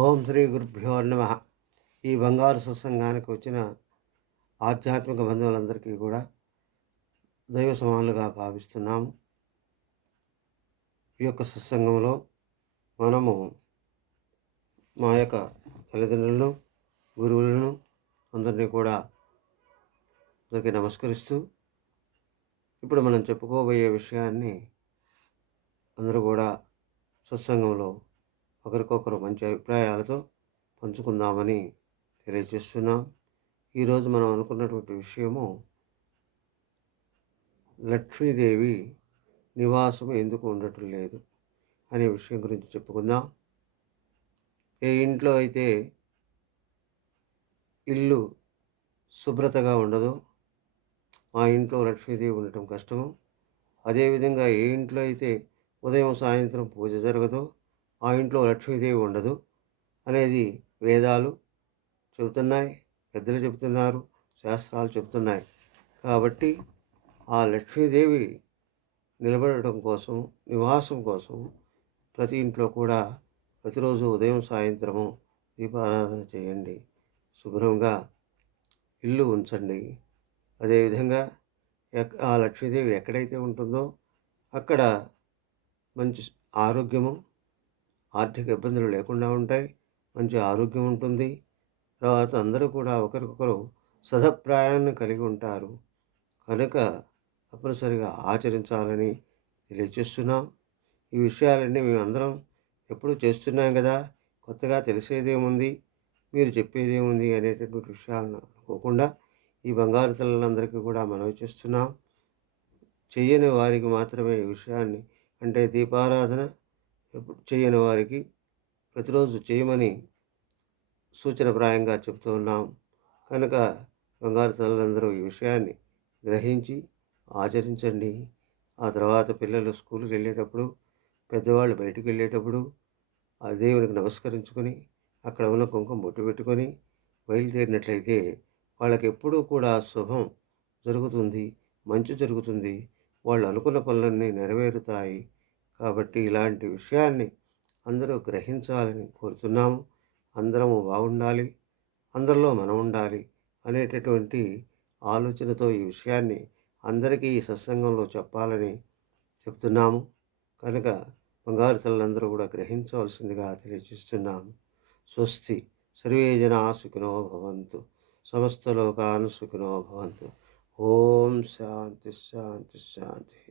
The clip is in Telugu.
ఓం శ్రీ గురుభ్యో నమ. ఈ బంగారు సత్సంగానికి వచ్చిన ఆధ్యాత్మిక బంధువులందరికీ కూడా దైవ సమానులుగా భావిస్తున్నాము. ఈ యొక్క సత్సంగంలో మనము మా యొక్క తల్లిదండ్రులను, గురువులను అందరినీ కూడా అందరికీ నమస్కరిస్తూ ఇప్పుడు మనం చెప్పుకోబోయే విషయాన్ని అందరూ కూడా సత్సంగంలో ఒకరికొకరు మంచి అభిప్రాయాలతో పంచుకుందామని తెలియజేస్తున్నాం. ఈరోజు మనం అనుకున్నటువంటి విషయము లక్ష్మీదేవి నివాసం ఎందుకు ఉండటం లేదు అనే విషయం గురించి చెప్పుకుందాం. ఏ ఇంట్లో అయితే ఇల్లు శుభ్రతగా ఉండదో ఆ ఇంట్లో లక్ష్మీదేవి ఉండటం కష్టము. అదేవిధంగా ఏ ఇంట్లో అయితే ఉదయం సాయంత్రం పూజ జరగదో ఆ ఇంట్లో లక్ష్మీదేవి ఉండదు అనేది వేదాలు చెబుతున్నాయి, పెద్దలు చెబుతున్నారు, శాస్త్రాలు చెబుతున్నాయి. కాబట్టి ఆ లక్ష్మీదేవి నిలబడటం కోసం, నివాసం కోసం ప్రతి ఇంట్లో కూడా ప్రతిరోజు ఉదయం సాయంత్రము దీపారాధన చేయండి, శుభ్రంగా ఇల్లు ఉంచండి. అదేవిధంగా ఆ లక్ష్మీదేవి ఎక్కడైతే ఉంటుందో అక్కడ మంచి ఆరోగ్యము, ఆర్థిక ఇబ్బందులు లేకుండా ఉంటాయి, మంచి ఆరోగ్యం ఉంటుంది. తర్వాత అందరూ కూడా ఒకరికొకరు సదభిప్రాయాన్ని కలిగి ఉంటారు. కనుక తప్పనిసరిగా ఆచరించాలని తెలియచేస్తున్నాం. ఈ విషయాలన్నీ మేమందరం ఎప్పుడూ చేస్తున్నాం కదా, కొత్తగా తెలిసేదేముంది, మీరు చెప్పేదేముంది అనేటటువంటి విషయాలను అనుకోకుండా ఈ బంగారు తల్లులందరికీ కూడా మనవి చేస్తున్నాం. చెయ్యని వారికి మాత్రమే ఈ విషయాన్ని, అంటే దీపారాధన ఎప్పుడు చేయని వారికి ప్రతిరోజు చేయమని సూచనప్రాయంగా చెప్తూ ఉన్నాం. కనుక బంగారు తల్లులందరూ ఈ విషయాన్ని గ్రహించి ఆచరించండి. ఆ తర్వాత పిల్లలు స్కూల్కి వెళ్ళేటప్పుడు, పెద్దవాళ్ళు బయటికి వెళ్ళేటప్పుడు ఆ దేవునికి నమస్కరించుకొని అక్కడ ఉన్న కుంకుమ బొట్టు పెట్టుకొని బయలుదేరినట్లయితే వాళ్ళకి ఎప్పుడూ కూడా శుభం జరుగుతుంది, మంచి జరుగుతుంది, వాళ్ళు అనుకున్న పనులన్నీ నెరవేరుతాయి. కాబట్టి ఇలాంటి విషయాన్ని అందరూ గ్రహించాలని కోరుతున్నాము. అందరము బాగుండాలి, అందరిలో మనం ఉండాలి అనేటటువంటి ఆలోచనతో ఈ విషయాన్ని అందరికీ ఈ సత్సంగంలో చెప్పాలని చెప్తున్నాము. కనుక బంగారు తల్లందరూ కూడా గ్రహించవలసిందిగా తెలియజేస్తున్నాము. స్వస్తి. సర్వే జనా సుఖినో భవంతు. సమస్త లోకాన్ సుఖినో భవంతు. ఓం శాంతి శాంతి శాంతి.